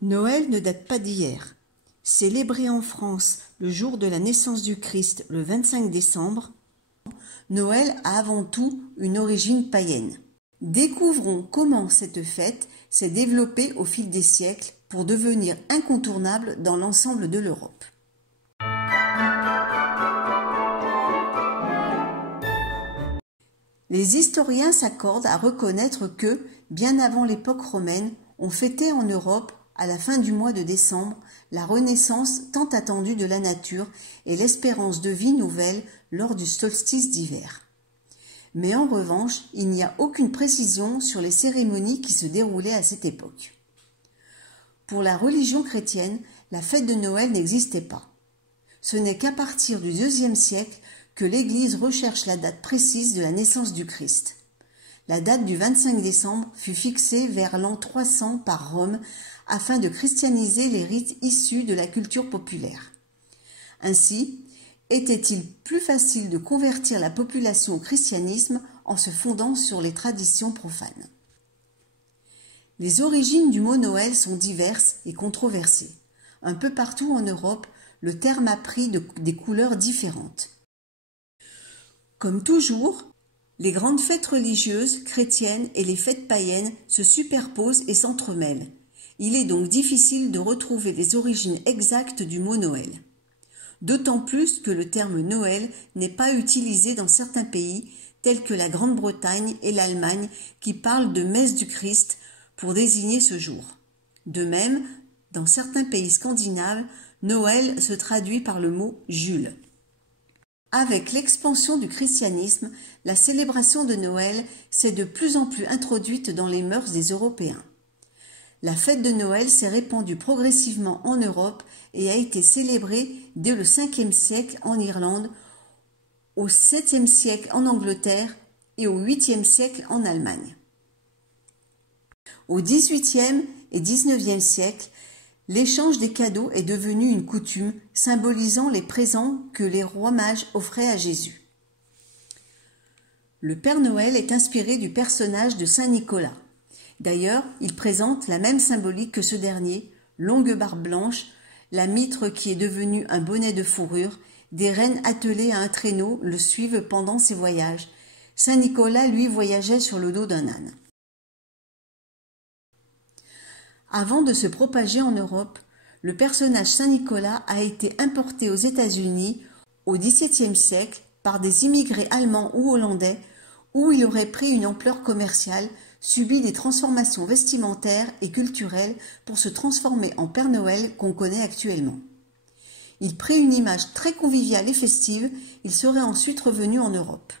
Noël ne date pas d'hier. Célébré en France le jour de la naissance du Christ le 25 décembre, Noël a avant tout une origine païenne. Découvrons comment cette fête s'est développée au fil des siècles pour devenir incontournable dans l'ensemble de l'Europe. Les historiens s'accordent à reconnaître que, bien avant l'époque romaine, on fêtait en Europe, à la fin du mois de décembre, la renaissance tant attendue de la nature et l'espérance de vie nouvelle lors du solstice d'hiver. Mais en revanche, il n'y a aucune précision sur les cérémonies qui se déroulaient à cette époque. Pour la religion chrétienne, la fête de Noël n'existait pas. Ce n'est qu'à partir du IIe siècle que l'Église recherche la date précise de la naissance du Christ. La date du 25 décembre fut fixée vers l'an 300 par Rome afin de christianiser les rites issus de la culture populaire. Ainsi, était-il plus facile de convertir la population au christianisme en se fondant sur les traditions profanes. Les origines du mot Noël sont diverses et controversées. Un peu partout en Europe, le terme a pris des couleurs différentes. Comme toujours, les grandes fêtes religieuses, chrétiennes et les fêtes païennes se superposent et s'entremêlent. Il est donc difficile de retrouver les origines exactes du mot Noël. D'autant plus que le terme Noël n'est pas utilisé dans certains pays, tels que la Grande-Bretagne et l'Allemagne, qui parlent de messe du Christ pour désigner ce jour. De même, dans certains pays scandinaves, Noël se traduit par le mot Jules. Avec l'expansion du christianisme, la célébration de Noël s'est de plus en plus introduite dans les mœurs des Européens. La fête de Noël s'est répandue progressivement en Europe et a été célébrée dès le 5e siècle en Irlande, au 7e siècle en Angleterre et au 8e siècle en Allemagne. Au 18e et 19e siècle, l'échange des cadeaux est devenu une coutume, symbolisant les présents que les rois mages offraient à Jésus. Le Père Noël est inspiré du personnage de Saint Nicolas. D'ailleurs, il présente la même symbolique que ce dernier, longue barbe blanche, la mitre qui est devenue un bonnet de fourrure, des rennes attelées à un traîneau le suivent pendant ses voyages. Saint Nicolas, lui, voyageait sur le dos d'un âne. Avant de se propager en Europe, le personnage Saint Nicolas a été importé aux États-Unis au XVIIe siècle par des immigrés allemands ou hollandais, où il aurait pris une ampleur commerciale, subi des transformations vestimentaires et culturelles pour se transformer en Père Noël qu'on connaît actuellement. Il prit une image très conviviale et festive, il serait ensuite revenu en Europe.